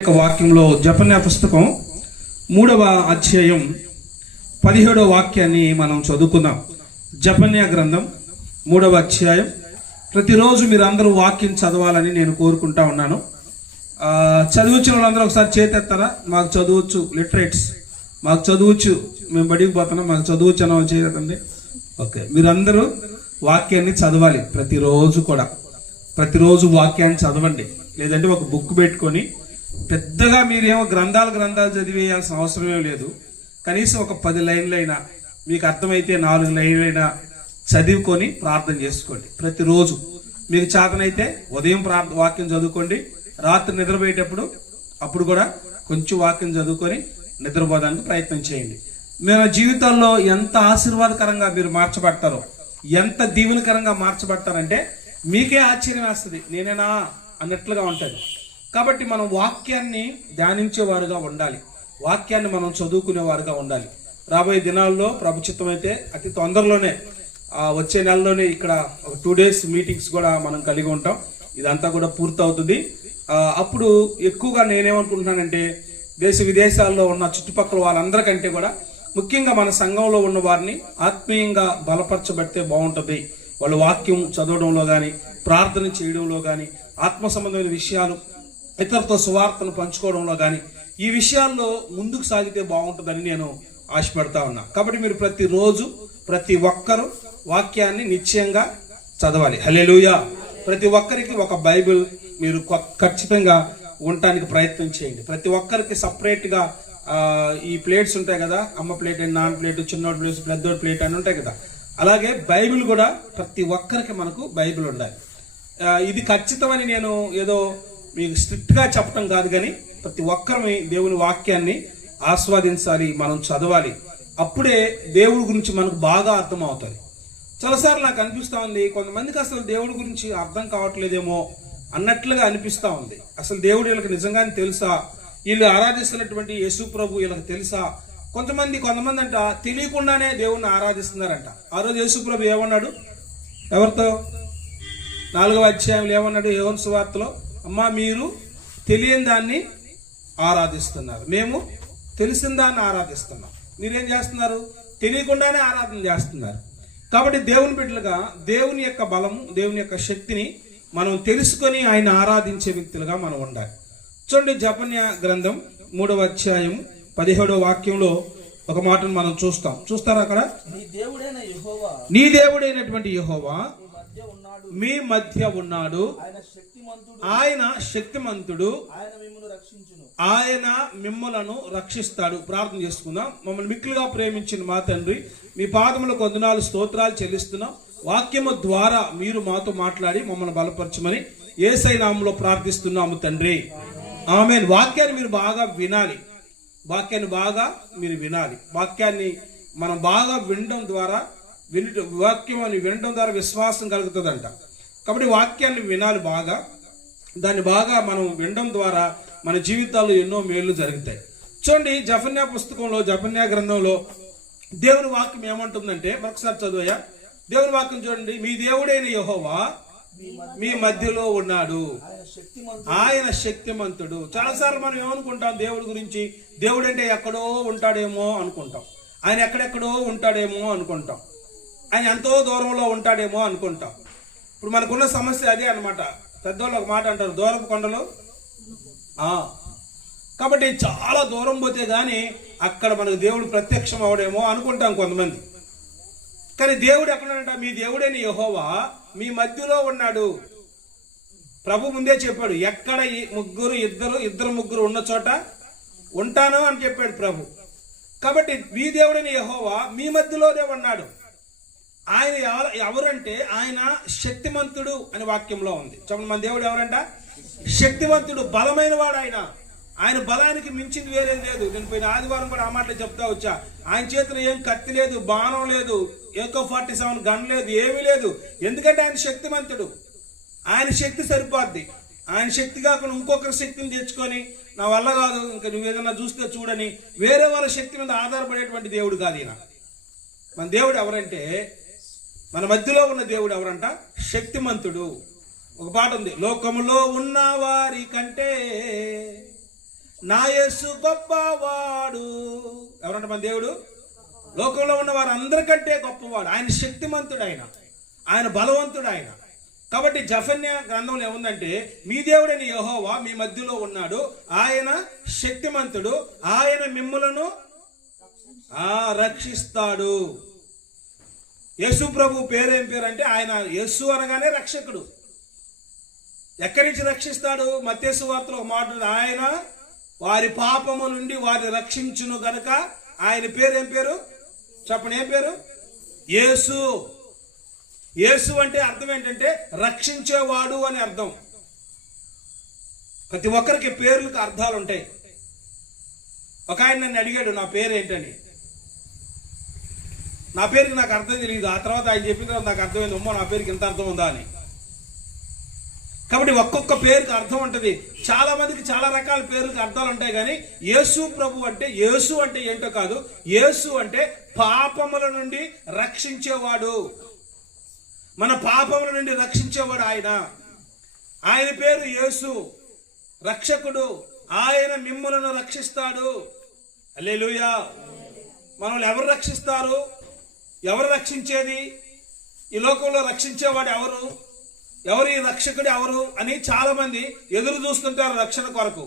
వాక్యంలో జపన్య పుస్తకం 3వ అధ్యాయం 17వ వాక్యాన్ని మనం చదువుకుందాం. జపన్య గ్రంథం 3వ అధ్యాయం. ప్రతిరోజు మీరు అందరూ వాక్యం చదవాలని నేను కోరుకుంటా ఉన్నాను. చదివచ్చిన వాళ్ళందరూ ఒకసారి చేతెత్తారా? మాకు చదవచ్చు, లిటరేట్స్ మాకు చదవచ్చు, మేము బడికి పోతున్నాం, మాకు చదవచ్చు అన్న వాళ్ళు చేయదండి. ఓకే, మీరందరూ వాక్యాన్ని చదవాలి. ప్రతిరోజు వాక్యాన్ని చదవండి. లేదంటే ఒక బుక్ పెట్టుకొని పెద్దగా మీరేమో గ్రంథాలు చదివేయాల్సిన అవసరమే లేదు. కనీసం ఒక 10 లైన్లైనా, మీకు అర్థమైతే 4 లైన్లైనా చదువుకొని ప్రార్థన చేసుకోండి. ప్రతిరోజు మీకు చేతనైతే ఉదయం వాక్యం చదువుకోండి, రాత్రి నిద్రపోయేటప్పుడు అప్పుడు కూడా కొంచెం వాక్యం చదువుకొని నిద్రపోవడానికి ప్రయత్నం చేయండి. మన జీవితాల్లో ఎంత ఆశీర్వాదకరంగా మీరు మార్చబడతారో, ఎంత దీవెనకరంగా మార్చబడతారంటే మీకే ఆశ్చర్యం వేస్తుంది. నేనేనా అన్నట్లుగా ఉంటుంది. కాబట్టి మనం వాక్యాన్ని ధ్యానించేవారుగా ఉండాలి, వాక్యాన్ని మనం చదువుకునేవారుగా ఉండాలి. రాబోయే దినాల్లో ప్రభు చిత్తమైతే అతి తొందరలోనే వచ్చే నెలలోనే ఇక్కడ 2 days మీటింగ్స్ కూడా మనం కలిగి ఉంటాం. ఇదంతా కూడా పూర్తవుతుంది. అప్పుడు ఎక్కువగా నేనేమనుకుంటున్నానంటే దేశ విదేశాల్లో ఉన్న చుట్టుపక్కల వాళ్ళందరికంటే కూడా ముఖ్యంగా మన సంఘంలో ఉన్న వారిని ఆత్మీయంగా బలపరచబడితే బాగుంటుంది. వాళ్ళు వాక్యం చదవడంలో కానీ, ప్రార్థన చేయడంలో కానీ, ఆత్మ సంబంధమైన విషయాలు ఇతరులతో సువార్తను పంచుకోవడంలో కానీ, ఈ విషయాల్లో ముందుకు సాగితే బాగుంటుందని నేను ఆశపడతా ఉన్నా. కాబట్టి మీరు ప్రతిరోజు ప్రతి ఒక్కరు వాక్యాన్ని నిశ్చయంగా చదవాలి. హల్లెలూయా. ప్రతి ఒక్కరికి ఒక బైబిల్ మీరు ఖచ్చితంగా ఉండటానికి ప్రయత్నం చేయండి. ప్రతి ఒక్కరికి సపరేట్గా ఈ ప్లేట్స్ ఉంటాయి కదా, అమ్మ ప్లేట్ అండ్ నాన్న ప్లేట్, చిన్నోడి ప్లేట్, పెద్దోడి ప్లేట్ అని ఉంటాయి కదా, అలాగే బైబిల్ కూడా ప్రతి ఒక్కరికి మనకు బైబిల్ ఉండాలి. ఇది ఖచ్చితమని నేను ఏదో మీకు స్ట్రిక్ట్గా చెప్పడం కాదు, కానీ ప్రతి ఒక్కరిని దేవుని వాక్యాన్ని ఆస్వాదించాలి, మనం చదవాలి. అప్పుడే దేవుడి గురించి మనకు బాగా అర్థం అవుతుంది. చాలాసార్లు నాకు అనిపిస్తూ ఉంది, కొంతమందికి అసలు దేవుడి గురించి అర్థం కావట్లేదేమో అన్నట్లుగా అనిపిస్తూ ఉంది. అసలు దేవుడు వీళ్ళకి నిజంగానే తెలుసా? వీళ్ళు ఆరాధిస్తున్నటువంటి యేసు ప్రభు వీళ్ళకి తెలుసా? కొంతమంది అంట తెలియకుండానే దేవుణ్ణి ఆరాధిస్తున్నారంట. ఆ రోజు యేసు ప్రభు ఏమన్నాడు? ఎవరితో? 4వ అధ్యాయంలో ఏమన్నాడు? యోహాను సువార్తలో, అమ్మా మీరు తెలియని దాన్ని ఆరాధిస్తున్నారు, మేము తెలిసిన దాన్ని ఆరాధిస్తున్నాం. మీరేం చేస్తున్నారు? తెలియకుండానే ఆరాధన చేస్తున్నారు. కాబట్టి దేవుని బిడ్డలుగా దేవుని యొక్క బలము, దేవుని యొక్క శక్తిని మనం తెలుసుకొని ఆయన ఆరాధించే వ్యక్తులుగా మనం ఉండాలి. చూడండి, జపన్య గ్రంథం 3వ అధ్యాయం 17వ వాక్యంలో ఒక మాటను మనం చూస్తారా అక్కడ? నీ దేవుడైనటువంటి యెహోవా మీ మధ్య ఉన్నాడు, ఆయన శక్తిమంతుడు, ఆయన మిమ్మలను రక్షిస్తాడు. ప్రార్థన చేసుకుందాం. మమ్మల్ని మిక్కులుగా ప్రేమించిన మా తండ్రి, మీ పాదములకు వందనాలు, స్తోత్రాలు చెల్లిస్తున్నాం. వాక్యము ద్వారా మీరు మాతో మాట్లాడి మమ్మల్ని బలపరచమని యేసయ్య నామములో ప్రార్థిస్తున్నాము తండ్రి. ఆమేన్. వాక్యాన్ని మీరు బాగా వినాలి, వాక్యాన్ని మనం బాగా వినడం ద్వారా వినడం ద్వారా విశ్వాసం కలుగుతుందంట. కాబట్టి వాక్యాన్ని వినాలి బాగా. దాన్ని బాగా మనం వినడం ద్వారా మన జీవితాల్లో ఎన్నో మేళ్లు జరుగుతాయి. చూడండి, జపన్య గ్రంథంలో దేవుని వాక్యం ఏమంటుందంటే, మరొకసారి చదువయ్యా. దేవుని వాక్యం చూడండి. మీ దేవుడైన యెహోవా మీ మధ్యలో ఉన్నాడు, ఆయన శక్తిమంతుడు. చాలాసార్లు మనం ఏమనుకుంటాం దేవుడి గురించి? దేవుడు అంటే ఎక్కడో ఉంటాడేమో అనుకుంటాం, ఆయన ఎక్కడెక్కడో ఉంటాడేమో అనుకుంటాం, ఆయన ఎంతో దూరంలో ఉంటాడేమో అనుకుంటాం. ఇప్పుడు మనకున్న సమస్య అదే అనమాట. పెద్దవాళ్ళు ఒక మాట అంటారు, దూరపు కొండలు. కాబట్టి చాలా దూరం పోతే గానీ అక్కడ మనకు దేవుడు ప్రత్యక్షం అవడేమో అనుకుంటాం కొంతమంది. కానీ దేవుడు ఎక్కడంట? మీ దేవుడైన యెహోవా మీ మధ్యలో ఉన్నాడు. ప్రభు ముందే చెప్పాడు, ఎక్కడ ఇద్దరు ముగ్గురు ఉన్న చోట ఉంటాను అని చెప్పాడు ప్రభు. కాబట్టి మీ దేవుడైన యెహోవా మీ మధ్యలోనే ఉన్నాడు. ఆయన ఎవరంటే ఆయన శక్తిమంతుడు అని వాక్యంలో ఉంది. చెప్పండి, మన దేవుడు ఎవరంట? శక్తివంతుడు, బలమైన వాడు. ఆయన బలానికి మించింది వేరే లేదు. నేను పోయిన ఆదివారం కూడా ఆ మాటలు చెప్తా వచ్చా. ఆయన చేతిలో ఏం కత్తి లేదు, బాణం లేదు, AK-47 గన్ లేదు, ఏమీ లేదు. ఎందుకంటే ఆయన శక్తిమంతుడు. ఆయన శక్తి సరిపోద్ది. ఆయన శక్తి కాకుండా ఇంకొకరి శక్తిని తెచ్చుకొని నా వల్ల కాదు, ఇంకా నువ్వు ఏదన్నా చూస్తే చూడని వేరే వాళ్ళ శక్తి మీద ఆధారపడేటువంటి దేవుడు కాదు ఈయన. మన దేవుడు ఎవరంటే, మన మధ్యలో ఉన్న దేవుడు ఎవరంట? శక్తిమంతుడు. ఒక పాట ఉంది, లోకములో ఉన్న వారి కంటే నా యేసు గొప్పవాడు. ఎవరంట మన దేవుడు? లోకంలో ఉన్న వారందరికంటే గొప్పవాడు. ఆయన శక్తిమంతుడు, ఆయన బలవంతుడు ఆయన. కాబట్టి జఫన్య గ్రంథంలో ఏముందంటే, మీ దేవుడైన యెహోవా మీ మధ్యలో ఉన్నాడు, ఆయన శక్తిమంతుడు, ఆయన మిమ్ములను రక్షిస్తాడు. యేసు ప్రభు పేరేం పేరు అంటే, ఆయన యేసు అనగానే రక్షకుడు. ఎక్కడి నుంచి రక్షిస్తాడు? మత్తయి సువార్తలో ఒక మాట ఉంది, ఆయన వారి పాపము నుండి వారిని రక్షించును గనుక ఆయన పేరు ఏం పేరు చెప్పండి? ఏం పేరు? యేసు. యేసు అంటే అర్థం ఏంటంటే రక్షించేవాడు అని అర్థం. ప్రతి ఒక్కరికి పేర్లకు అర్థాలు ఉంటాయి. ఒక ఆయన నన్ను అడిగాడు నా పేరు ఏంటని. నా పేరుకి నాకు అర్థం తెలియదు. ఆ తర్వాత ఆయన చెప్పిన తర్వాత నాకు అర్థమైంది, అమ్మో నా పేరుకి ఇంత అర్థం ఉందా అని. కాబట్టి ఒక్కొక్క పేరుకి అర్థం ఉంటుంది. చాలా మందికి చాలా రకాల పేర్లకు అర్థాలు ఉంటాయి. కానీ యేసు ప్రభు అంటే, యేసు అంటే ఏంటో కాదు, యేసు అంటే పాపముల నుండి రక్షించేవాడు, మన పాపముల నుండి రక్షించేవాడు ఆయన పేరు యేసు, రక్షకుడు. ఆయన మిమ్ములను రక్షిస్తాడు. హల్లెలూయా. మనల్ని ఎవరు రక్షిస్తారు? ఎవరు రక్షించేది? ఈ లోకంలో రక్షించేవాడు ఎవరు? ఈ రక్షకుడు ఎవరు అని చాలా మంది ఎదురు చూస్తుంటారు. రక్షణ కొరకు,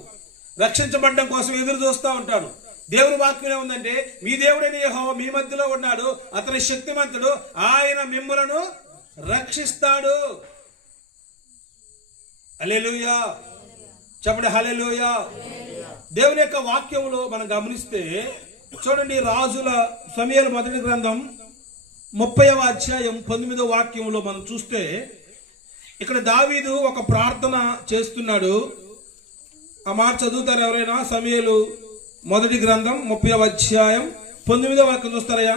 రక్షించబడడం కోసం ఎదురు చూస్తూ ఉంటాడు. దేవుని వాక్యం ఏముందంటే, మీ దేవుడైన యెహోవా మీ మధ్యలో ఉన్నాడు, అతని శక్తిమంతుడు, ఆయన మిమ్ములను రక్షిస్తాడు. హల్లెలూయా. చెప్పండి హల్లెలూయా. దేవుని యొక్క వాక్యంలో మనం గమనిస్తే చూడండి, రాజుల సమూయేలు మొదటి గ్రంథం 30వ అధ్యాయం 19వ వాక్యంలో మనం చూస్తే, ఇక్కడ దావీదు ఒక ప్రార్థన చేస్తున్నాడు. ఆ మాట చదువుతారు ఎవరైనా? సమూయేలు మొదటి గ్రంథం 30వ అధ్యాయం 19వ వాక్యం చూస్తారయ్యా.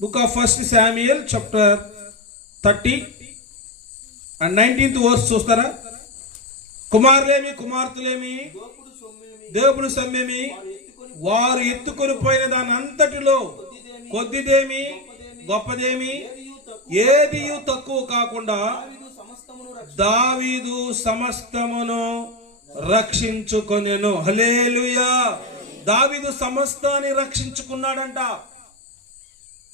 Book of first Samuel chapter 30 and 19th verse చూస్తారా? కుమారులేమి కుమార్తెలేమి దేవుడు సొమ్మేమి, వారు ఎత్తుకొని పోయిన దాని అంతటిలో కొద్దిదేమి గొప్పదేమి ఏది తక్కువ కాకుండా దావీదు సమస్తమును రక్షించుకొనెను. హల్లెలూయా. దావీదు సమస్తాన్ని రక్షించుకున్నాడంట.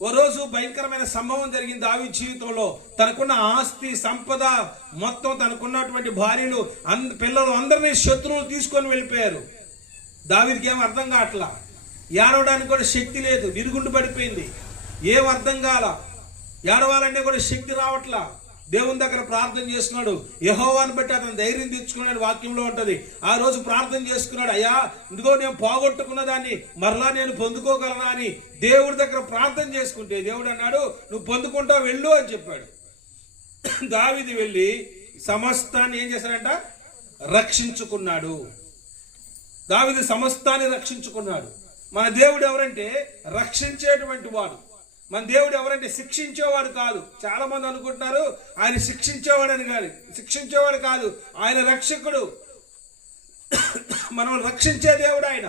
ఓ రోజు భయంకరమైన సంభవం జరిగింది దావీదు జీవితంలో. తనకున్న ఆస్తి సంపద మొత్తం, తనకున్నటువంటి భార్యలు పిల్లలు అందరినీ శత్రువులు తీసుకొని వెళ్ళిపోయారు. దావీదుకి ఏం అర్థం కావట్లా, ఏడవడానికి కూడా శక్తి లేదు, నిరుగుండు పడిపోయింది, ఏం అర్థం కాల, ఏడవాలంటే కూడా శక్తి రావట్లా. దేవుని దగ్గర ప్రార్థన చేసుకున్నాడు. యెహోవాను బట్టి అతను ధైర్యం తెచ్చుకున్నాడు. వాక్యంలో ఉంటది. ఆ రోజు ప్రార్థన చేసుకున్నాడు, అయ్యా ఇదిగో నేను పోగొట్టుకున్న దాన్ని మరలా నేను పొందుకోగలనా అని దేవుడి దగ్గర ప్రార్థన చేసుకుంటే దేవుడు అన్నాడు, నువ్వు పొందుకుంటావు, వెళ్ళు అని చెప్పాడు. దావీదు వెళ్ళి సమస్తాన్ని ఏం చేశాడంట? రక్షించుకున్నాడు. దావీదు సమస్తాన్ని రక్షించుకున్నాడు. మన దేవుడు ఎవరంటే రక్షించేటువంటి వాడు. మన దేవుడు ఎవరంటే శిక్షించేవాడు కాదు. చాలా మంది అనుకుంటున్నారు ఆయన శిక్షించేవాడని. కానీ శిక్షించేవాడు కాదు, ఆయన రక్షకుడు. మనం రక్షించే దేవుడు ఆయన.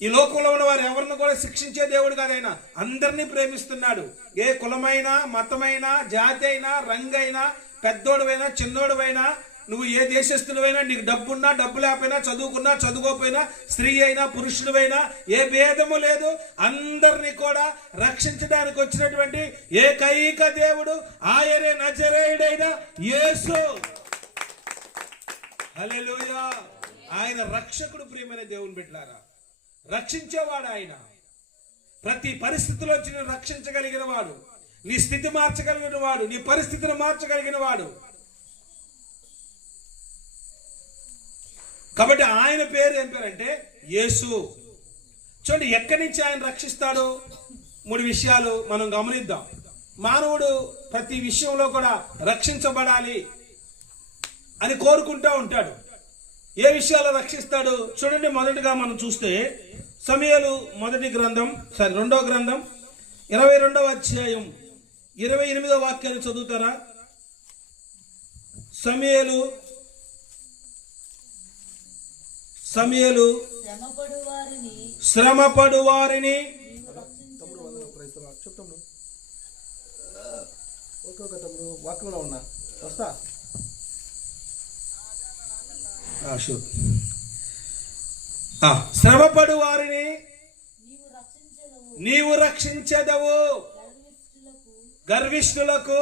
ఈ లోకంలో ఉన్న వారు ఎవరిని కూడా శిక్షించే దేవుడు కాదు ఆయన. అందరినీ ప్రేమిస్తున్నాడు. ఏ కులమైనా, మతమైనా, జాతి అయినా, రంగైనా, పెద్దోడువైనా, చిన్నోడువైనా, నువ్వు ఏ దేశస్తుడివైనా, నీకు డబ్బున్నా డబ్బు లేకపోయినా, చదువుకున్నా చదువుకోపోయినా, స్త్రీ అయినా పురుషుడివైనా, ఏ భేదము లేదు. అందరినీ కూడా రక్షించడానికి వచ్చినటువంటి ఏకైక దేవుడు ఆయనే నజరేయుడైన యేసు. హల్లెలూయా. ఆయన రక్షకుడు. ప్రియమైన దేవుని బిడ్డలారా, రక్షించేవాడు ఆయన. ప్రతి పరిస్థితిలో వచ్చి రక్షించగలిగిన వాడు, నీ స్థితి మార్చగలిగిన వాడు, నీ పరిస్థితిని మార్చగలిగిన వాడు. కాబట్టి ఆయన పేరు ఏం పేరంటే యేసు. చూడండి, ఎక్కడి నుంచి ఆయన రక్షిస్తాడు? 3 విషయాలు మనం గమనిద్దాం. మానవుడు ప్రతి విషయంలో కూడా రక్షించబడాలి అని కోరుకుంటూ ఉంటాడు. ఏ విషయాల్లో రక్షిస్తాడు చూడండి. మొదటిగా మనం చూస్తే సమూయేలు మొదటి గ్రంథం 2వ గ్రంథం 22వ అధ్యాయం 28వ వాక్యాన్ని చదువుతారా? సమూయేలు శ్రమపడు వారిని వాక్యంలో ఉన్నా వస్తా శ్రమపడు వారిని నీవు రక్షించెదవు, గర్విష్ఠులకు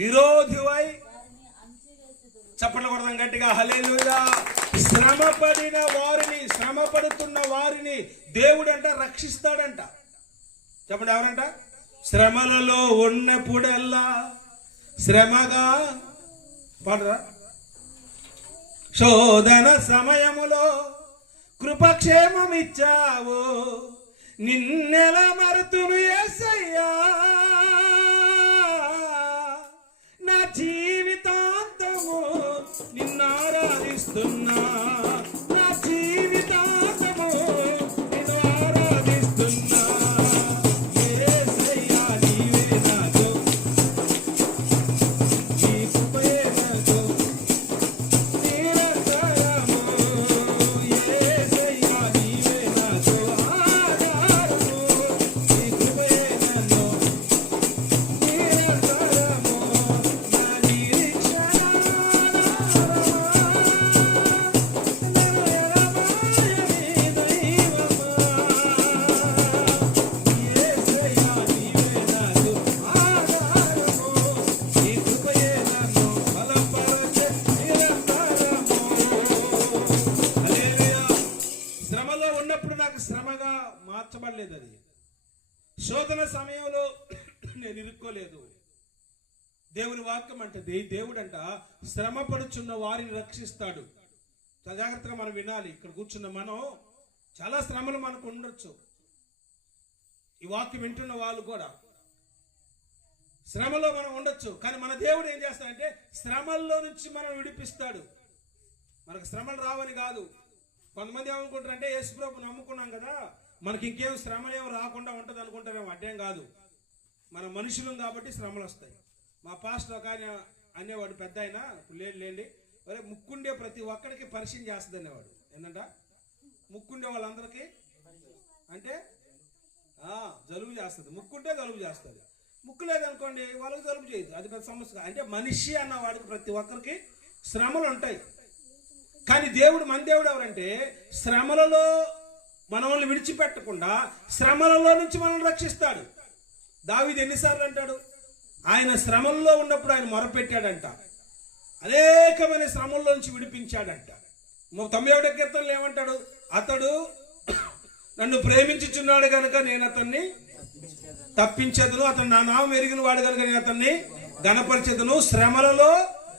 విరోధివై. చప్పట్లు కొడదాం గట్టిగా, హల్లెలూయా. శ్రమపడిన వారిని, శ్రమపడుతున్న వారిని దేవుడంట రక్షిస్తాడంట. చెప్పండి, ఎవరంట? శ్రమలలో ఉన్నప్పుడల్లా శ్రమగా పడరా, శోధన సమయములో కృపక్షేమమిచ్చావు, నిన్నెల మరుతును యేసయ్యా, నా జీవితాంతము నిన్నారాధిస్తున్నా, నా జీవితాంతము నిన్ను ఆరాధిస్తున్నా. యేసయ్యా నీవే నాకు, నీ కృపయే నాకు నిరంతరము. యేసయ్యా నీవే నాకు ఆధారము, నీ కృపయే నన్ను నిరంతరము. నా నిరీక్షణ శ్రమలో ఉన్నప్పుడు నాకు శ్రమగా మార్చబడలేదు. అది శోధన సమయంలో నేను ఇరుక్కోలేదు. దేవుని వాక్యం అంటే దేవుడంట శ్రమ పడుచున్న వారిని రక్షిస్తాడు. చాలా జాగ్రత్తగా మనం వినాలి. ఇక్కడ కూర్చున్న మనం చాలా శ్రమలు మనకు ఉండొచ్చు. ఈ వాక్యం వింటున్న వాళ్ళు కూడా శ్రమలో మనం ఉండొచ్చు. కానీ మన దేవుడు ఏం చేస్తాడంటే శ్రమల్లో నుంచి మనం విడిపిస్తాడు. మనకు శ్రమలు రావని కాదు. కొంతమంది ఏమనుకుంటారంటే యేసుప్రభు నమ్ముకున్నాం కదా, మనకి ఇంకేం శ్రమలు ఏమో రాకుండా ఉంటుంది అనుకుంటారేమో. అడ్డేం కాదు, మన మనుషులం కాబట్టి శ్రమలు వస్తాయి. మా పాస్టర్ ఒక ఆయన అనేవాడు, పెద్ద ఆయన, ఇప్పుడు లేండి, ముక్కుండే ప్రతి ఒక్కడికి పరిచయం చేస్తుంది అనేవాడు. ఏంటంట ముక్కుండే వాళ్ళందరికీ అంటే జలుబు చేస్తుంది. ముక్కుంటే జలుబు చేస్తుంది, ముక్కు లేదనుకోండి వాళ్ళకి జలుబు చేయదు. అది పెద్ద సమస్య. అంటే మనిషి అన్న వాడికి ప్రతి ఒక్కరికి శ్రమలు ఉంటాయి. కానీ దేవుడు, మన దేవుడు ఎవరంటే శ్రమలలో మనల్ని విడిచిపెట్టకుండా శ్రమలలో నుంచి మనల్ని రక్షిస్తాడు. దావీదు ఎన్నిసార్లు అంటాడు, ఆయన శ్రమల్లో ఉన్నప్పుడు ఆయన మొరపెట్టాడంట, అనేకమైన శ్రమల్లో నుంచి విడిపించాడంట. 91వ కీర్తనలో ఏమంటాడు, అతడు నన్ను ప్రేమించుచున్నాడు కనుక నేను అతన్ని తప్పించదును, అతను నా నామం ఎరిగిన వాడు కనుక నేను అతన్ని గణపరచదును, శ్రమలలో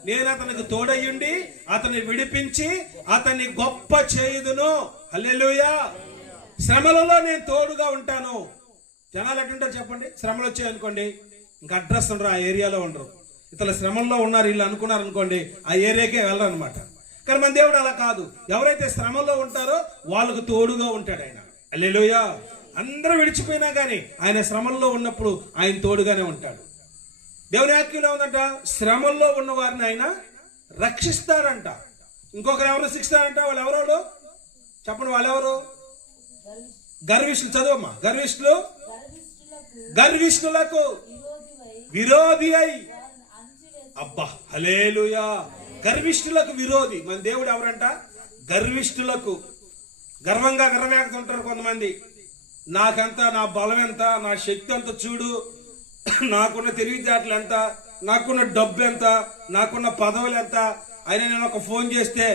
నేను అతనికి తోడయ్యుండి అతన్ని విడిపించి అతన్ని గొప్ప చేయుదును. హల్లెలూయా. శ్రమలలో నేను తోడుగా ఉంటాను. జనాలు ఎట్టుంటారు చెప్పండి, శ్రమలు వచ్చాయనుకోండి ఇంకా అడ్రస్ ఉండరు, ఆ ఏరియాలో ఉండరు. ఇతర శ్రమల్లో ఉన్నారు వీళ్ళు అనుకున్నారు అనుకోండి, ఆ ఏరియాకే వెళ్ళరు అనమాట. కానీ మన దేవుడు అలా కాదు. ఎవరైతే శ్రమల్లో ఉంటారో వాళ్ళకు తోడుగా ఉంటాడు ఆయన. హల్లెలూయా. అందరూ విడిచిపోయినా కానీ ఆయన శ్రమల్లో ఉన్నప్పుడు ఆయన తోడుగానే ఉంటాడు. దేవుని వాక్యంలో ఉందంట, శ్రమల్లో ఉన్న వారిని ఆయన రక్షిస్తారంట. ఇంకొకరు ఎవరు శిక్షిస్తారంట, వాళ్ళు ఎవరు చెప్పండి, వాళ్ళు ఎవరు? గర్విష్ఠులు. చదువమ్మా. గర్విష్ఠులకు విరోధి అయి. అబ్బా, హల్లెలూయా. గర్విష్ఠులకు విరోధి. మన దేవుడు ఎవరంట? గర్విష్ఠులకు. గర్వంగా గర్వేస్తుంటారు కొంతమంది. నాకెంత, నా బలం ఎంత, నా శక్తి ఎంత చూడు, నాకున్న తెలివితేటలు ఎంత, నాకున్న డబ్బు ఎంత, నాకున్న పదవులు ఎంత, అయినా నేను ఒక ఫోన్ చేస్తే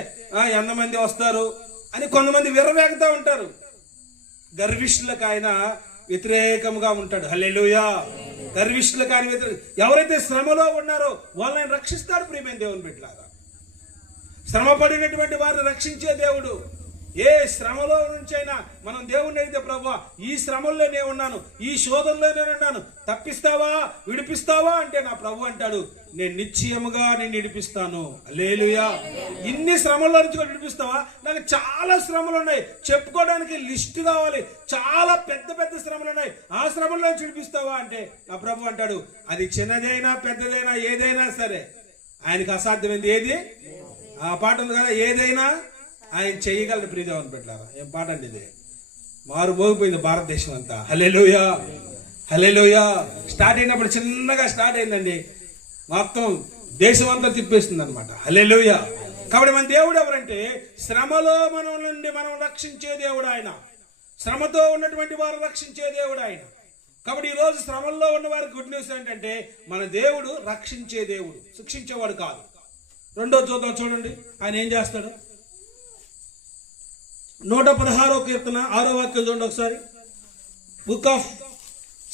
ఎంతమంది వస్తారు అని కొంతమంది విర్రవేగుతూ ఉంటారు. గర్విష్ఠులకు ఆయన వ్యతిరేకంగా ఉంటాడు. హల్లెలూయా. గర్విష్ఠులకు ఆయన ఎవరైతే శ్రమలో ఉన్నారో వాళ్ళని రక్షిస్తాడు. ప్రియమైన దేవుని బిడ్డలారా, శ్రమ పడినటువంటి వారిని రక్షించే దేవుడు. ఏ శ్రమలో నుంచైనా మనం దేవుణ్ణి అడిగితే, ప్రభువా ఈ శ్రమల్లో నేను ఉన్నాను, ఈ శోధనలో నేను ఉన్నాను, తప్పిస్తావా, విడిపిస్తావా అంటే నా ప్రభు అంటాడు, నేను నిశ్చయముగా నేను విడిపిస్తాను. హల్లెలూయా. ఇన్ని శ్రమల్లో నుంచి కూడా విడిపిస్తావా? నాకు చాలా శ్రమలు ఉన్నాయి, చెప్పుకోవడానికి లిస్ట్ కావాలి, చాలా పెద్ద పెద్ద శ్రమలు ఉన్నాయి, ఆ శ్రమల్లో నుంచి విడిపిస్తావా అంటే నా ప్రభు అంటాడు, అది చిన్నదైనా పెద్దదైనా ఏదైనా సరే ఆయనకు అసాధ్యమైంది ఏది? ఆ పాట ఉంది కదా, ఏదైనా ఆయన చేయగలరు. ప్రియదేవుని బిడ్డలారా, ఏం పాట అండి ఇది, మారు మోగిపోయింది భారతదేశం అంతా. హల్లెలూయా. హల్లెలూయా. స్టార్ట్ అయినప్పుడు చిన్నగా స్టార్ట్ అయిందండి, మొత్తం దేశం అంతా తిప్పేస్తుంది అనమాట. హల్లెలూయా. కాబట్టి మన దేవుడు ఎవరంటే శ్రమలో మనం నుండి మనం రక్షించే దేవుడు ఆయన. శ్రమతో ఉన్నటువంటి వారు రక్షించే దేవుడు ఆయన. కాబట్టి ఈరోజు శ్రమల్లో ఉన్న వారికి గుడ్ న్యూస్ ఏంటంటే మన దేవుడు రక్షించే దేవుడు, శిక్షించేవాడు కాదు. రెండో చూద్దాం, చూడండి ఆయన ఏం చేస్తాడు. 116వ కీర్తన 6వ వాక్యం చూడండి ఒకసారి. Book of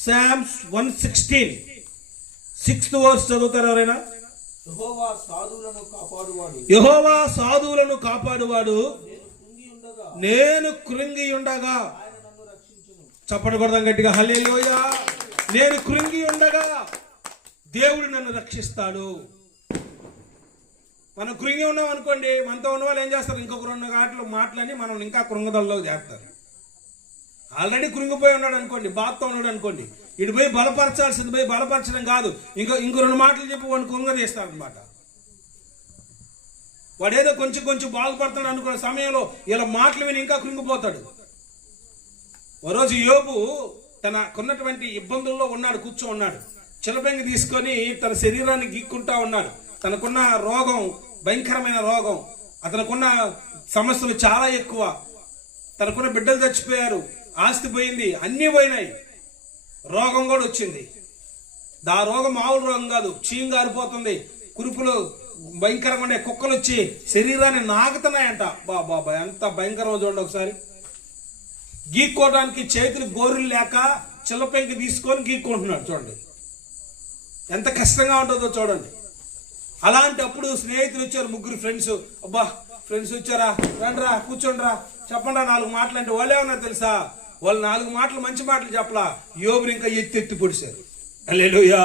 psalms 116 6th verse చదువుతారు ఎవరైనా? యెహోవా సాధువులను కాపాడువాడు, యెహోవా సాధువులను కాపాడువాడు, నేను కృంగి ఉండగా నేను కృంగి ఉండగా. ఆయన నన్ను రక్షించును. చప్పటి కొడదాం గట్టిగా, హల్లెలూయా. నేను కృంగి ఉండగా దేవుడు నన్ను రక్షిస్తాడు. మనం కృంగి ఉన్నాం అనుకోండి, మనతో ఉన్న వాళ్ళు ఏం చేస్తారు, ఇంకొక 2 గంటలు మాటలని మనం ఇంకా కృంగదల్లో చేస్తారు. ఆల్రెడీ కృంగిపోయి ఉన్నాడు అనుకోండి, బాధతో ఉన్నాడు అనుకోండి, ఇటు పోయి బలపరచాల్సింది పోయి బలపరచడం కాదు, ఇంకో 2 మాటలు చెప్పి వాడిని కృంగదీస్తాడు అనమాట. వాడేదో కొంచెం కొంచెం బాగుపడుతున్నాడు అనుకున్న సమయంలో ఇలా మాటలు విని ఇంకా కృంగిపోతాడు. ఓ రోజు యోబు తనకున్నటువంటి ఇబ్బందుల్లో ఉన్నాడు, కూర్చో ఉన్నాడు. చిలబెంగి తీసుకొని తన శరీరాన్ని గీక్కుంటా ఉన్నాడు. తనకున్న రోగం భయంకరమైన రోగం, అతనుకున్న సమస్యలు చాలా ఎక్కువ. తనకున్న బిడ్డలు చచ్చిపోయారు, ఆస్తి పోయింది, అన్నీ పోయినాయి, రోగం కూడా వచ్చింది. ఆ రోగం మామూలు రోగం కాదు, చీంగారిపోతుంది, కురుపులు భయంకరంగా ఉండే, కుక్కలు వచ్చి శరీరాన్ని నాకుతున్నాయంట. బాబా ఎంత భయంకరంగా చూడండి ఒకసారి. గీక్కోవడానికి చేతులు గోరులు లేక చిల్లపెంకి తీసుకొని గీక్కుంటున్నాడు. చూడండి ఎంత కష్టంగా ఉంటుందో చూడండి. అలాంటప్పుడు స్నేహితులు వచ్చారు, 3 ఫ్రెండ్స్. అబ్బా ఫ్రెండ్స్ వచ్చారా, రండిరా కూర్చోండిరా, చెప్పండి 4 మాటలు అంటే వాళ్ళు ఏమన్నా తెలుసా, వాళ్ళు 4 మాటలు మంచి మాటలు చెప్పలా, యోబుని ఇంకా ఎత్తి పొడిచారు. హల్లెలూయా.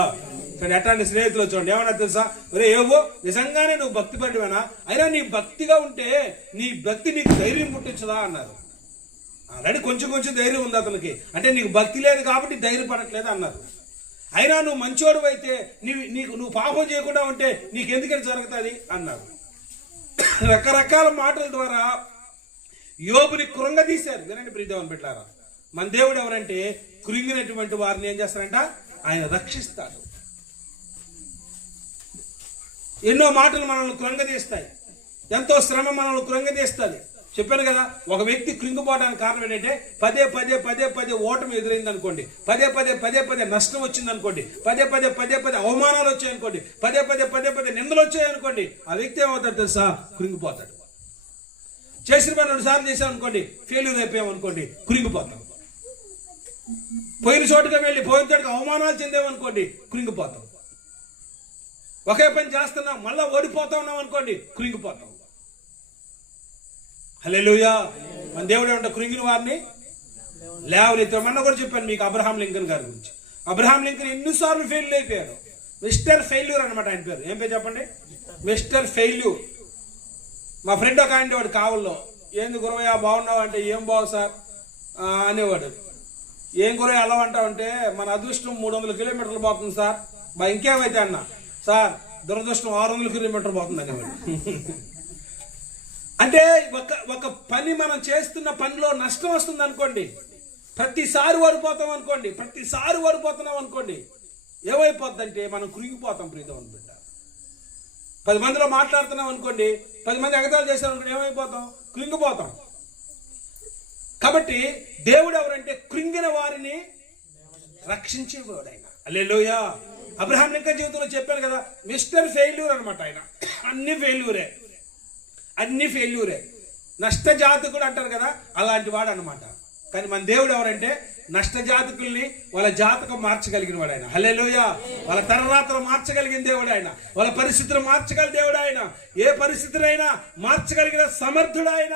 కానీ ఎట్లాంటి స్నేహితులు చూడండి, ఏమన్నా తెలుసా, ఒరే యోబు నిజంగానే నువ్వు భక్తి పడివేనా, అయినా నీ భక్తిగా ఉంటే నీ భక్తి నీకు ధైర్యం పుట్టించదా అన్నారు. ఆల్రెడీ కొంచెం కొంచెం ధైర్యం ఉంది అతనికి, అంటే నీకు భక్తి లేదు కాబట్టి ధైర్యపడట్లేదు అన్నారు. అయినా నువ్వు మంచోడు అయితే నువ్వు పాపం చేయకుండా ఉంటే నీకెందుకని జరుగుతుంది అన్నారు. రకరకాల మాటల ద్వారా యోబుని కృంగదీశారు. వినండి ప్రియదేవుని బిడ్డలారా, మన దేవుడు ఎవరంటే కృంగినటువంటి వారిని ఏం చేస్తారంట, ఆయన రక్షిస్తాడు. ఎన్నో మాటలు మనల్ని కృంగదీస్తాయి, ఎంతో శ్రమ మనల్ని కృంగదీస్తుంది. చెప్పాను కదా, ఒక వ్యక్తి కృంగిపోవడానికి కారణం ఏంటంటే పదే పదే పదే పదే ఓటమి ఎదురైంది అనుకోండి, పదే పదే పదే పదే నష్టం వచ్చింది అనుకోండి, పదే పదే పదే పదే అవమానాలు వచ్చాయి అనుకోండి, పదే పదే పదే పదే నిందలు వచ్చాయి అనుకోండి, ఆ వ్యక్తి ఏమవుతాడు తెలుసా, కృంగిపోతాడు. చేసిన పని 2 సార్లు చేసాం అనుకోండి, ఫెయిల్యూర్ అయిపోయాం అనుకోండి, కృంగిపోతాం. పోయిన చోటుగా వెళ్ళి పోయిన చోటుగా అవమానాలు చెందామనుకోండి, కృంగిపోతాం. ఒకే పని చేస్తున్నాం మళ్ళా ఓడిపోతా ఉన్నాం అనుకోండి, కృంగిపోతాం. హల్లెలూయా. మన దేవుడు ఏమంటే కృంగిన వారిని లేవనెత్తాడు. మొన్న కూడా చెప్పాను మీకు అబ్రహాం లింకన్ గారి గురించి. అబ్రహాం లింకన్ ఎన్నిసార్లు ఫెయిల్ అయిపోయాడు. మిస్టర్ ఫెయిల్యూర్ అనమాట ఆయన పేరు. ఏం పేరు చెప్పండి, మిస్టర్ ఫెయిల్యూర్. మా ఫ్రెండ్ ఒక ఆయన వాడు కావల్లో, ఏంది గురవయ్య బాగున్నావు అంటే, ఏం బాగు సార్ అనేవాడు. ఏం గురవయ్య అలా అంటావంటే, మన అదృష్టం 300 కిలోమీటర్లు పోతుంది సార్. ఇంకేమైతే అన్న, సార్ దురదృష్టం 600 కిలోమీటర్లు పోతుంది అనేవాడు. అంటే ఒక పని మనం చేస్తున్న పనిలో నష్టం వస్తుంది అనుకోండి, ప్రతిసారి ఓడిపోతాం అనుకోండి, ప్రతిసారి ఓడిపోతున్నాం అనుకోండి, ఏమైపోద్దంటే మనం కృంగిపోతాం. ప్రీతం బిడ్డ, 10 మందిలో మాట్లాడుతున్నాం అనుకోండి, 10 మంది ఎగతాళి చేశారు అనుకోండి, ఏమైపోతాం, కృంగిపోతాం. కాబట్టి దేవుడు ఎవరంటే కృంగిన వారిని రక్షించేవాడు ఆయన. హల్లెలూయా. అబ్రహాం లింకన్ జీవితంలో చెప్పాను కదా, మిస్టర్ ఫెయిల్యూర్ అనమాట ఆయన. అన్ని ఫెయిల్యూరే, అన్ని ఫెయిల్యూరే. నష్టజాతకుడు అంటారు కదా, అలాంటి వాడు అనమాట. కానీ మన దేవుడు ఎవరంటే నష్టజాతకుల్ని వాళ్ళ జాతకం మార్చగలిగిన వాడు ఆయన. హల్లెలూయా. వాళ్ళ తలరాత్రులు మార్చగలిగిన దేవుడు ఆయన, వాళ్ళ పరిస్థితులు మార్చగలిగిన దేవుడు ఆయన, ఏ పరిస్థితులైనా మార్చగలిగిన సమర్థుడు ఆయన.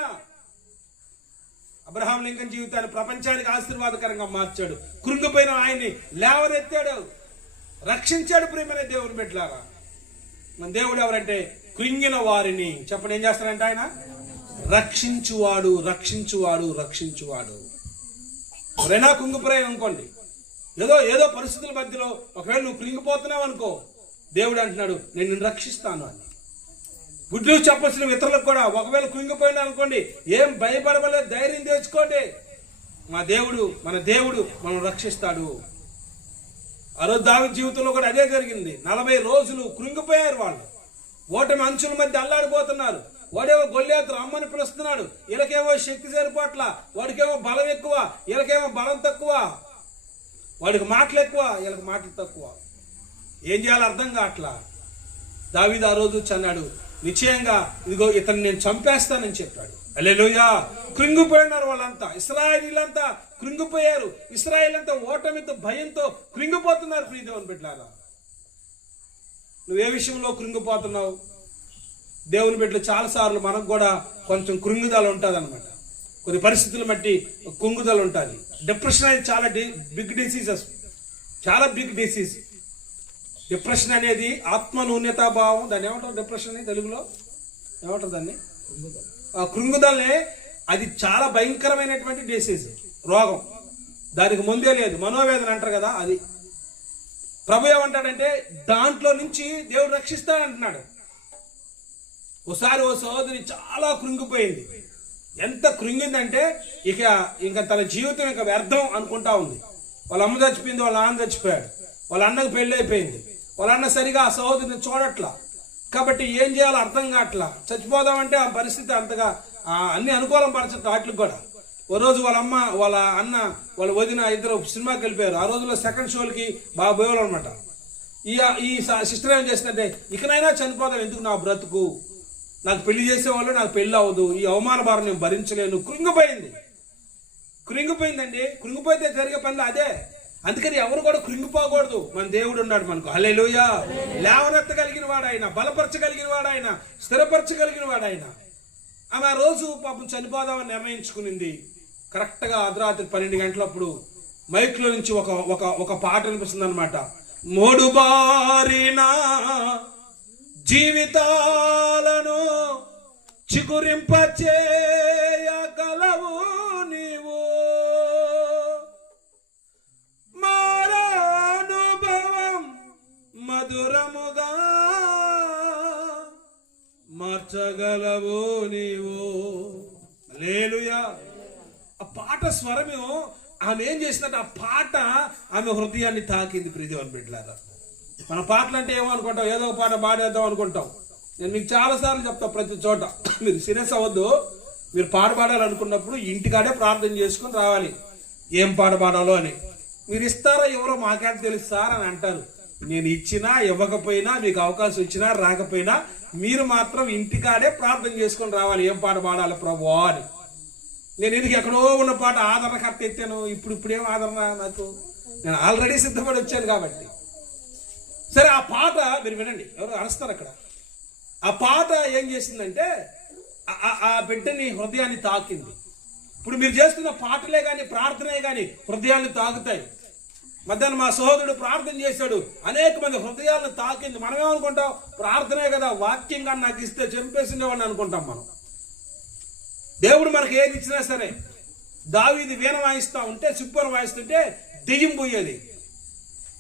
అబ్రహాం లింకన్ జీవితాన్ని ప్రపంచానికి ఆశీర్వాదకరంగా మార్చాడు. కృంగిపోయిన ఆయన్ని లేవనెత్తాడు, రక్షించాడు. ప్రియమైన దేవుని బిడ్డలారా, మన దేవుడు ఎవరంటే కృంగిన వారిని చెప్పండి ఏం చేస్తాడంటే ఆయన రక్షించువాడు, రక్షించువాడు, రక్షించువాడు. ఎవరైనా కృంగిపోయావు అనుకోండి, ఏదో పరిస్థితుల మధ్యలో ఒకవేళ నువ్వు కృంగిపోతున్నావు అనుకో, దేవుడు అంటున్నాడు నేను నిన్ను రక్షిస్తాను అని. గుడ్ న్యూస్ చెప్పాల్సిన ఇతరులకు కూడా, ఒకవేళ కృంగిపోయినా అనుకోండి, ఏం భయపడవలేదు, ధైర్యం తెచ్చుకోండి. మన దేవుడు మనం రక్షిస్తాడు. ఆ రోజు దావీదు జీవితంలో కూడా అదే జరిగింది. 40 రోజులు కృంగిపోయారు వాళ్ళు, ఓటమి అంచుల మధ్య అల్లాడిపోతున్నారు. వాడేమో గొల్లియాతు రమ్మని పిలుస్తున్నాడు, వీళ్ళకేమో శక్తి సరిపోట్ల, వాడికేమో బలం ఎక్కువ, వీళ్ళకేమో బలం తక్కువ, వాడికి మాటలు ఎక్కువ, వీళ్ళకి మాటలు తక్కువ. ఏం చేయాలో అర్థం కావట్లా. దావీదు ఆ రోజు అన్నాడు, నిశ్చయంగా ఇదిగో ఇతను నేను చంపేస్తానని చెప్పాడు. హల్లెలూయా. కృంగిపోయినారు వాళ్ళంతా, ఇశ్రాయేలీలంతా కృంగిపోయారు. ఇశ్రాయేల్ అంతా ఓటమితో భయంతో కృంగిపోతున్నారు. ప్రియ దేవుని బిడ్డలారా, నువ్వే విషయంలో కృంగిపోతున్నావు? దేవుని బిడ్డలు చాలాసార్లు మనకు కూడా కొంచెం కృంగుదల ఉంటుంది అనమాట. కొన్ని పరిస్థితులు బట్టి కృంగుదల ఉంటుంది. డిప్రెషన్ అనేది చాలా బిగ్ డిసీజెస్, చాలా బిగ్ డిసీజ్. డిప్రెషన్ అనేది ఆత్మ న్యూన్యతాభావం. దాన్ని ఏమంటారు? డిప్రెషన్ అని తెలుగులో ఏమంటారు దాన్ని? కృంగుదలనే. అది చాలా భయంకరమైనటువంటి డిసీజ్, రోగం. దానికి ముందే లేదు, మనోవేదన అంటారు కదా అది. ప్రభు ఏమంటాడంటే దాంట్లో నుంచి దేవుడు రక్షిస్తాడంటున్నాడు. ఓసారి ఓ సహోదరి చాలా కృంగిపోయింది. ఎంత కృంగిందంటే ఇక తన జీవితం ఇక వ్యర్థం అనుకుంటా ఉంది. వాళ్ళ అమ్మ చచ్చిపోయింది, వాళ్ళ నాన్న చచ్చిపోయాడు, వాళ్ళ అన్నకు పెళ్లి అయిపోయింది, వాళ్ళ అన్న సరిగా ఆ సహోదరిని చూడట్లా. కాబట్టి ఏం చేయాలో అర్థం కావట్లా. చచ్చిపోదామంటే ఆ పరిస్థితి అంతగా అన్ని అనుకూలం పరచట్టు వాటికి కూడా. ఓ రోజు వాళ్ళ అమ్మ, వాళ్ళ అన్న, వాళ్ళ వదిన ఇద్దరు సినిమాకి వెళ్ళిపోయారు. ఆ రోజుల్లో సెకండ్ షోలకి బాగా పోయేవాళ్ళు అనమాట. ఈ సిస్టర్ ఏం చేసిందంటే, ఇకనైనా చనిపోదాం, ఎందుకు నా బ్రతుకు, నాకు పెళ్లి చేసేవాళ్ళు, నాకు పెళ్లి అవ్వదు, ఈ అవమాన భారం నేను భరించలేను. కృంగిపోయిందండి. కృంగిపోతే జరిగే పనులు అదే. అందుకని ఎవరు కూడా కృంగిపోకూడదు. మన దేవుడు ఉన్నాడు మనకు. హల్లెలూయా. లేవనెత్తగలిగిన వాడాయన, బలపరచగలిగిన వాడాయన, స్థిరపరచగలిగిన వాడాయన. ఆమె ఆ రోజు పాపం చనిపోదామని నిర్ణయించుకునింది. కరెక్ట్గా అర్ధరాత్రి 12 గంటలప్పుడు మైక్లో నుంచి ఒక పాట వినిపిస్తుంది అనమాట. మోడుబారిన జీవితాలను చిగురింపచేయగలవు నీవు, మారానుభవం మధురముగా మార్చగలవు నీవు. హల్లెలూయా. ఆ పాట స్వరమేమో ఆమె ఏం చేసిందంటే, ఆ పాట ఆమె హృదయాన్ని తాకింది. ప్రియ దేవుని బిడ్డలారా, మన పాటలు అంటే ఏమో అనుకుంటాం, ఏదో ఒక పాట పాడేద్దాం అనుకుంటాం. నేను మీకు చాలాసార్లు చెప్తా, ప్రతి చోట మీరు సీరియస్ అవ్వద్దు. మీరు పాట పాడాలనుకున్నప్పుడు ఇంటికాడే ప్రార్థన చేసుకుని రావాలి, ఏం పాట పాడాలో అని. మీరు ఇస్తారా ఎవరో మాకేంటి తెలుసు సార్ అని అంటారు. నేను ఇచ్చినా ఇవ్వకపోయినా, మీకు అవకాశం ఇచ్చినా రాకపోయినా, మీరు మాత్రం ఇంటికాడే ప్రార్థన చేసుకొని రావాలి, ఏం పాట పాడాలి ప్రభువా అని. నేను ఎందుకు ఎక్కడో ఉన్న పాట ఆదరణకర్త ఎత్తాను, ఇప్పుడేం ఆదరణ నాకు, నేను ఆల్రెడీ సిద్ధపడి వచ్చాను కాబట్టి. సరే, ఆ పాట మీరు వినండి, ఎవరు అరుస్తారు అక్కడ. ఆ పాట ఏం చేసిందంటే ఆ బిడ్డని హృదయాన్ని తాకింది. ఇప్పుడు మీరు చేస్తున్న పాటలే కానీ, ప్రార్థనే కానీ హృదయాన్ని తాకుతాయి. మధ్యాహ్నం మా సహోదరుడు ప్రార్థన చేశాడు, అనేక మంది హృదయాలను తాకింది. మనమేమనుకుంటాం, ప్రార్థనే కదా, వాక్యంగా నాకు ఇస్తే చంపేసిందేవాడిని అనుకుంటాం మనం. దేవుడు మనకు ఏది ఇచ్చినా సరే, దావీదు వీణ వాయిస్తా ఉంటే, సిప్పను వాయిస్తుంటే దెయ్యం పోయేది.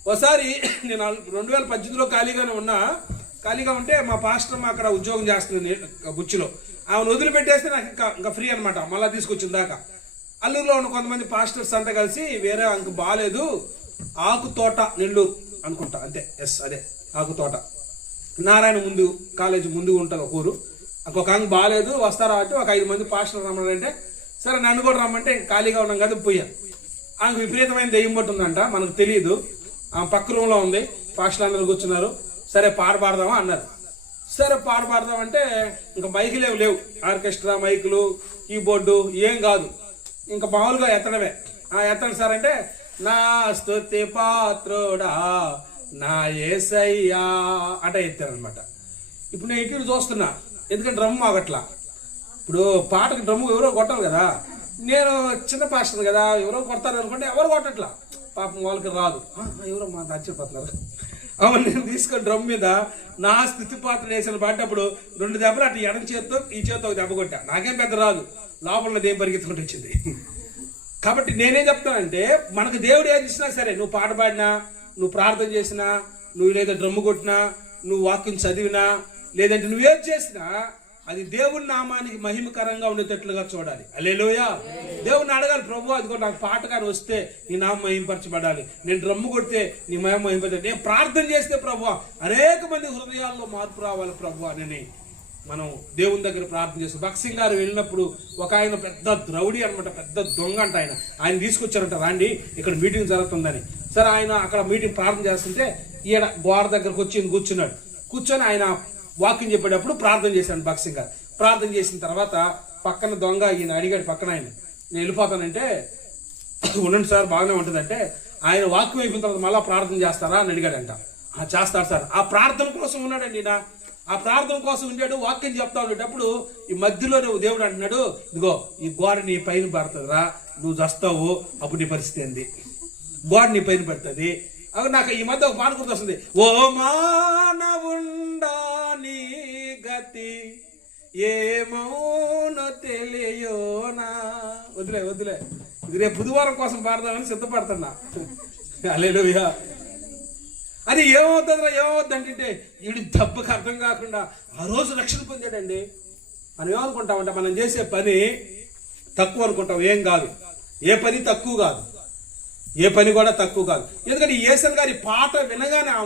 ఒకసారి నేను 2018లో ఖాళీగా ఉంటే మా పాస్టర్ అక్కడ ఉద్యోగం చేస్తుంది బుచ్చిలో. ఆమెను వదిలిపెట్టేస్తే నాకు ఇంకా ఫ్రీ అనమాట, మళ్ళీ తీసుకొచ్చిన దాకా. అల్లూరులో ఉన్న కొంతమంది పాస్టర్స్ అంతా కలిసి, వేరే అంక బాగాలేదు, ఆకుతోట నెల్లూరు అనుకుంటా, అంతే, ఎస్ అదే ఆకుతోట, నారాయణ ముందు కాలేజీ ముందు ఉంటుంది ఒక ఊరు. ఒక అంక బాగాలేదు, వస్తారా అంటే ఒక 5 మంది పాస్టర్లు రమ్మంటే, సరే నన్ను కూడా రమ్మంటే ఖాళీగా ఉన్నాం కదా పోయా. ఆమెకు విపరీతమైన దెయ్యం పట్టుందంట, మనకు తెలియదు. ఆమె పక్క రూమ్లో ఉంది, పాస్టర్లు అందరూ కూర్చున్నారు. సరే పాట పాడదామా అన్నారు. సరే పాట పాడదామంటే ఇంకా మైకులు లేవు, ఆర్కెస్ట్రా మైకులు, కీబోర్డు ఏం కాదు, ఇంకా మామూలుగా ఎత్తడమే. ఎత్తండి సార్ అంటే, నా స్తుతి పాత్రుడా నా యేసయ్యా అంటే ఎత్తారనమాట. ఇప్పుడు నేను ఇటు చూస్తున్నా, ఎందుకంటే డ్రమ్ ఆగట్లా. ఇప్పుడు పాటకు డ్రమ్ము ఎవరో కొట్టాలి కదా, నేను చిన్న పాస్టర్ కదా, ఎవరో కొడతారు అనుకుంటే ఎవరు కొట్టట్లా, పాపం వాళ్ళకి రాదు, ఎవరో మా ఆశ్చర్యపోతున్నారు. అవును, నేను తీసుకొని డ్రమ్ మీద నా స్థితి పాత్ర వేసిన పాటప్పుడు 2 దెబ్బలు అటు ఎడం చేత్తో ఈ చేత్తో ఒక దెబ్బ కొట్టా. నాకేం పెద్ద రాదు, లోపల దేం పరిగెత్తుకుంటూ వచ్చింది. కాబట్టి నేనేం చెప్తానంటే, మనకు దేవుడు ఏది ఇచ్చినా సరే, నువ్వు పాట పాడినా, నువ్వు ప్రార్థన చేసినా, నువ్వు లేదా డ్రమ్ము కొట్టినా, నువ్వు వాక్యం చదివినా, లేదంటే నువ్వేం చేసినా అది దేవుని నామానికి మహిమకరంగా ఉండేటట్లుగా చూడాలి. హల్లెలూయా. దేవుని అడగాలి, ప్రభు అదిగో నాకు పాట కానీ వస్తే నీ నామం మహింపరచబడాలి, నేను డ్రమ్ము కొడితే నీ మహిమ మహింపరచాలి, నేను ప్రార్థన చేస్తే ప్రభు అనేక మంది హృదయాల్లో మార్పు రావాలి ప్రభు అని మనం దేవుని దగ్గర ప్రార్థన చేస్తాం. భగత్ సింగ్ గారు వెళ్ళినప్పుడు ఒక ఆయన పెద్ద ద్రౌడి అనమాట, పెద్ద దొంగ అంట. ఆయన తీసుకొచ్చారంట, రాండి ఇక్కడ మీటింగ్ జరుగుతుందని. సరే ఆయన అక్కడ మీటింగ్ ప్రార్థన చేస్తుంటే ఈయన గోడ దగ్గరకు వచ్చి ఈయన కూర్చొని ఆయన వాకింగ్ చెప్పేటప్పుడు ప్రార్థన చేశాడు భగత్ సింగ్ గారు. ప్రార్థన చేసిన తర్వాత పక్కన దొంగ ఈయన అడిగాడు, పక్కన ఆయన, నేను వెళ్ళిపోతానంటే ఉండండి సార్ బాగానే ఉంటుందంటే, ఆయన వాక్యం అయిపోయిన తర్వాత మళ్ళా ప్రార్థన చేస్తారా అని అడిగాడంట. చేస్తాడు సార్. ఆ ప్రార్థన కోసం ఉన్నాడండి ఈయన. ఆ ప్రార్థన కోసం ఉండాడు, వాక్యం చెప్తా ఉండేటప్పుడు ఈ మధ్యలో దేవుడు అంటున్నాడు, ఇదిగో ఈ గోడ నీ పైన పడుతుందిరా, నువ్వు చస్తావు, అప్పుడు నీ పరిస్థితి ఏంది, గోడ నీ పైన పడుతుంది. అవి నాకు ఈ మధ్య ఒక పాట గుర్తొస్తుంది, ఓ మానవుండా నీ గతి ఏమౌనో తెలియోనా. వదిలే ఇది రేపు బుధవారం కోసం పాడదామని సిద్ధపడుతున్నా. హల్లెలూయా. అది ఏమవుతుందంటే వీడి దెబ్బకి అర్థం కాకుండా ఆ రోజు రక్షణ పొందాడండి. మనం ఏమనుకుంటామంటే మనం చేసే పని తక్కువ అనుకుంటాం. ఏం కాదు, ఏ పని తక్కువ కాదు, ఏ పని కూడా తక్కువ కాదు. ఎందుకంటే యేసన్ గారి పాట వినగానే ఆ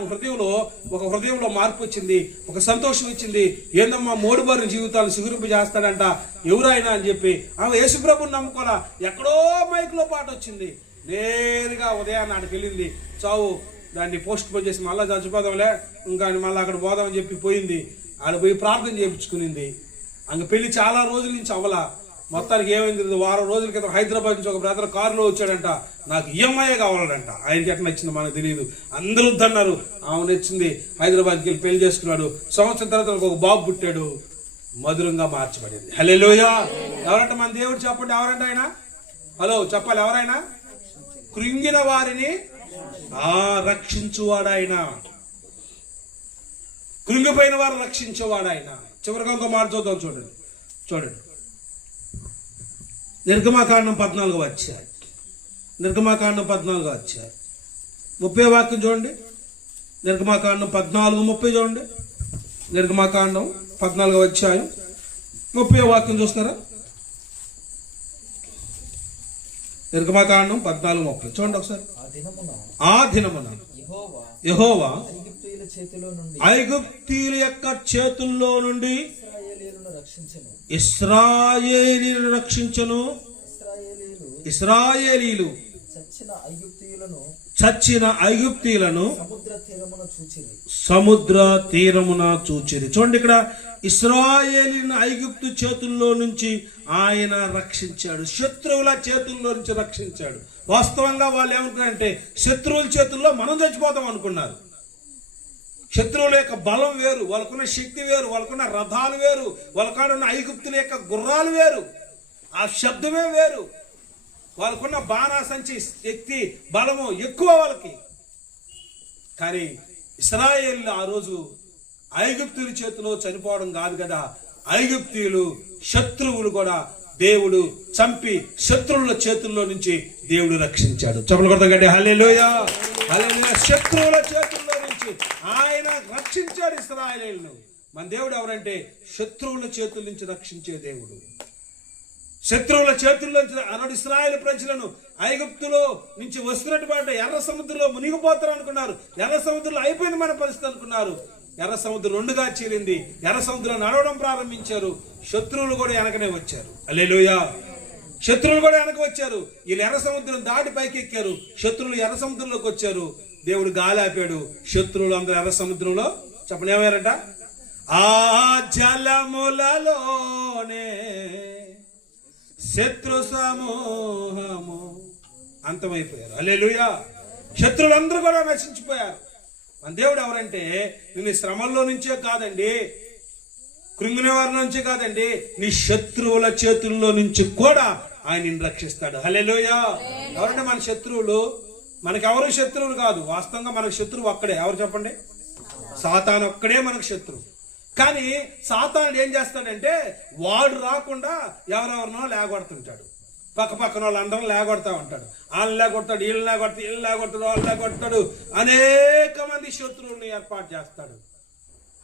హృదయంలో మార్పు వచ్చింది, ఒక సంతోషం వచ్చింది. ఏందమ్మా మోడుబారిన జీవితాలు సిగురింపు చేస్తాడంట ఎవరైనా అని చెప్పి ఆమె యేసుప్రభుని నమ్ముకోలా. ఎక్కడో మైక్లో పాట వచ్చింది, నేరుగా ఉదయాన్ని ఆడికి వెళ్ళింది. చావు దాన్ని పోస్ట్ పోన్ చేసి మళ్ళీ చచ్చిపోదాంలే ఇంకా మళ్ళీ అక్కడ పోదామని చెప్పి పోయింది. ఆడ పోయి ప్రార్థన చేయించుకునింది. అంక పెళ్లి చాలా రోజుల నుంచి అవ్వలా. మొత్తానికి ఏమైంది, వారం రోజుల క్రితం హైదరాబాద్ నుంచి ఒక బ్రదర్ కారులో వచ్చాడంట, నాకు ఈఎంఐ కావాలంట. ఆయనకి ఎట్లా నచ్చిందో మనకు తెలియదు, అందరూ వద్దన్నారు. ఆమె నచ్చింది, హైదరాబాద్కి వెళ్ళి పెళ్లి చేసుకున్నాడు. సంవత్సరం తర్వాత ఒక బాబు పుట్టాడు, మధురంగా మార్చబడింది. హల్లెలూయా. ఎవరంట మన దేవుడు? చెప్పండి, ఎవరంట ఆయన? హలో చెప్పాలి, ఎవరైనా? కృంగిన వారిని రక్షించువాడాయన, కృంగిపోయిన వారు రక్షించేవాడాయన. చివరిగా ఇంకో మాట చూద్దాం, చూడండి. నిర్గమాకాండం 14వ అధ్యాయం, నిర్గమాకాండం 14వ అధ్యాయం 30వ వాక్యం చూడండి. నిర్గమాకాండం 14:30 చూడండి. నిర్గమాకాండం 14వ అధ్యాయం 30వ వాక్యం చూస్తారా? నిర్గమాకాండం 14:30 చూడండి ఒకసారి. ఆ దినమున యెహోవా ఐగుప్తీయుల యొక్క చేతుల్లో నుండి ఇశ్రాయేలీయులను రక్షించును. ఇశ్రాయేలీయులు చచ్చిన ఐగుప్తీయులను సముద్ర తీరమున చూచిరి. చూడండి, ఇక్కడ ఇశ్రాయేలీయులను ఐగుప్తు చేతుల్లో నుంచి ఆయన రక్షించాడు, శత్రువుల చేతుల్లో నుంచి రక్షించాడు. వాస్తవంగా వాళ్ళు ఏమనుకున్నారంటే శత్రువుల చేతుల్లో మనం చచ్చిపోతాం అనుకున్నారు. శత్రువుల యొక్క బలం వేరు, వాళ్ళకున్న శక్తి వేరు, వాళ్ళకున్న రథాలు వేరు, వాళ్ళకున్న ఐగుప్తుల యొక్క గుర్రాలు వేరు, ఆ శబ్దమే వేరు, వాళ్ళకున్న బాణాసంచి శక్తి బలము ఎక్కువ వాళ్ళకి. కానీ ఇశ్రాయేలు ఆ రోజు ఐగుప్తుల చేతిలో చనిపోవడం కాదు కదా, ఐగుప్తీయులు శత్రువులు కూడా దేవుడు చంపి శత్రువుల చేతుల్లో నుంచి దేవుడు రక్షించాడు. చెప్పలు కొడతాగండి హల్లెలూయా. హల్లెలూయా. శత్రువుల చేతుల్లో నుంచి ఆయన రక్షించాడు ఇశ్రాయేలును. మన దేవుడు ఎవరంటే శత్రువుల చేతుల నుంచి రక్షించే దేవుడు. శత్రువుల చేతుల్లో అన్నాడు ఇశ్రాయేలు ప్రజలను ఐగుప్తులో నుంచి వస్తున్నటువంటి ఎర్ర సముద్రంలో మునిగిపోతారు అనుకున్నారు. ఎర్ర సముద్రంలో అయిపోయింది మన పరిస్థితి అనుకున్నారు. ఎర్ర సముద్రం రెండుగా చీలింది. ఎర్ర సముద్రం నడవడం ప్రారంభించారు. శత్రువులు కూడా వెనకనే వచ్చారు. హల్లెలూయా. శత్రువులు కూడా వెనక వచ్చారు. వీళ్ళు ఎర్ర సముద్రం దాటి పైకి ఎక్కారు. శత్రువులు ఎర్ర సముద్రంలోకి వచ్చారు. దేవుడు గాలి ఆపాడు. శత్రువులు అందరూ ఎర్ర సముద్రంలో చెప్పండి ఏమయ్యారంట? ఆ జలములలోనే శత్రు సమూహము అంతమైపోయారు. హల్లెలూయా. శత్రువులందరూ కూడా నశించిపోయారు. మన దేవుడు ఎవరంటే నిన్ను శ్రమల్లో నుంచే కాదండి, కృంగిన వారి నుంచే కాదండి, నీ శత్రువుల చేతుల్లో నుంచి కూడా ఆయన నిన్ను రక్షిస్తాడు. హల్లెలూయా. ఎవరంటే మన శత్రువులు? మనకెవరు శత్రువులు కాదు. వాస్తవంగా మనకు శత్రువు ఒక్కడే. ఎవరు చెప్పండి? సాతాను ఒక్కడే మనకు శత్రువు. కానీ సాతానుడు ఏం చేస్తాడంటే వాడు రాకుండా ఎవరెవరినో లేగొడుతుంటాడు. పక్క పక్కన వాళ్ళందరూ లేగొడతా ఉంటాడు. వాళ్ళని లేగొడతాడు, వీళ్ళని లేగొడతాడు, వీళ్ళు లేగొడతాడు, వాళ్ళు లేగొడతాడు. అనేక మంది శత్రువుల్ని ఏర్పాటు చేస్తాడు.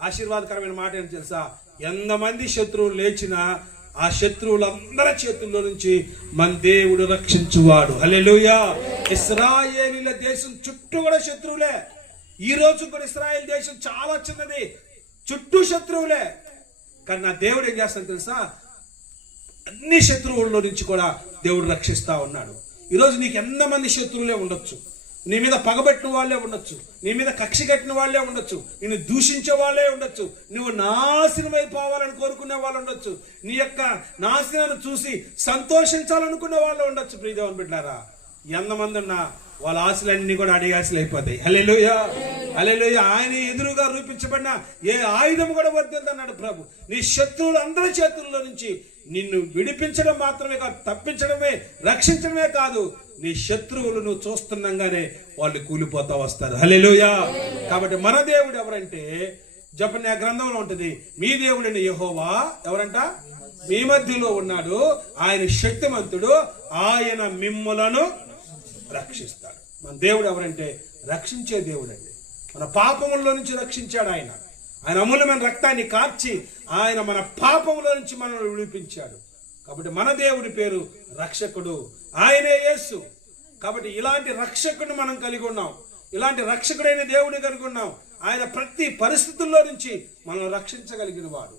ఆశీర్వాదకరమైన మాట ఏంటి తెలుసా? ఎంతమంది శత్రువులు లేచినా ఆ శత్రువులందరి చేతుల్లో నుంచి మన దేవుడు రక్షించువాడు. హల్లెలూయా. ఇశ్రాయేలీల దేశం చుట్టూ కూడా శత్రువులే. ఈ రోజు కూడా ఇశ్రాయేల్ దేశం చాలా చిన్నది, చుట్టూ శత్రువులే. కానీ నా దేవుడు ఏం చేస్తాడు తెలుసా, అన్ని శత్రువుల్లో నుంచి కూడా దేవుడు రక్షిస్తా ఉన్నాడు. ఈరోజు నీకు ఎంతమంది శత్రువులే ఉండొచ్చు, నీ మీద పగబెట్టిన వాళ్ళే ఉండొచ్చు, నీ మీద కక్ష కట్టిన వాళ్ళే ఉండొచ్చు, నిన్ను దూషించే వాళ్ళే ఉండొచ్చు, నువ్వు నాశనమైపోవాలని కోరుకునే వాళ్ళు ఉండొచ్చు, నీ యొక్క నాశనాన్ని చూసి సంతోషించాలనుకునే వాళ్ళు ఉండొచ్చు. ప్రియదేవుని బిడ్డారా, ఎంతమంది ఉన్నా వాళ్ళ ఆశలన్నీ కూడా అడిగే ఆశలు అయిపోతాయి. హల్లెలూయా, హల్లెలూయా. ఆయన ఎదురుగా రూపించబడిన ఏ ఆయుధం కూడా వర్తిందన్నాడు ప్రభు. నీ శత్రువులు అందరి చేతుల్లో నుంచి నిన్ను విడిపించడం మాత్రమే కాదు, తప్పించడమే, రక్షించడమే కాదు, నీ శత్రువులు నువ్వు చూస్తుండగానే వాళ్ళు కూలిపోతా వస్తారు. హల్లెలూయా. కాబట్టి మన దేవుడు ఎవరంటే, జపన్య గ్రంథంలో ఉంటుంది, మీ దేవుడైన యెహోవా ఎవరంట, మీ మధ్యలో ఉన్నాడు, ఆయన శక్తిమంతుడు, ఆయన మిమ్ములను రక్షిస్తాడు. మన దేవుడు ఎవరంటే రక్షించే దేవుడు అండి. మన పాపముల్లో నుంచి రక్షించాడు ఆయన. ఆయన అమూల్యమైన రక్తాన్ని కార్చి ఆయన మన పాపముల నుంచి మనల్ని విడిపించాడు. కాబట్టి మన దేవుడి పేరు రక్షకుడు, ఆయనే యేసు. కాబట్టి ఇలాంటి రక్షకుడిని మనం కలిగి ఉన్నాం, ఇలాంటి రక్షకుడైన దేవుడిని కలిగి ఉన్నాం. ఆయన ప్రతి పరిస్థితుల్లో నుంచి మనల్ని రక్షించగలిగిన వాడు.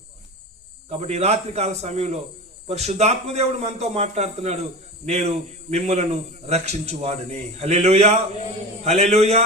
కాబట్టి ఈ రాత్రికాల సమయంలో పరిశుద్ధాత్మ దేవుడు మనతో మాట్లాడుతున్నాడు, నేను మిమ్మలను రక్షించువాడని. హల్లెలూయా, హల్లెలూయా.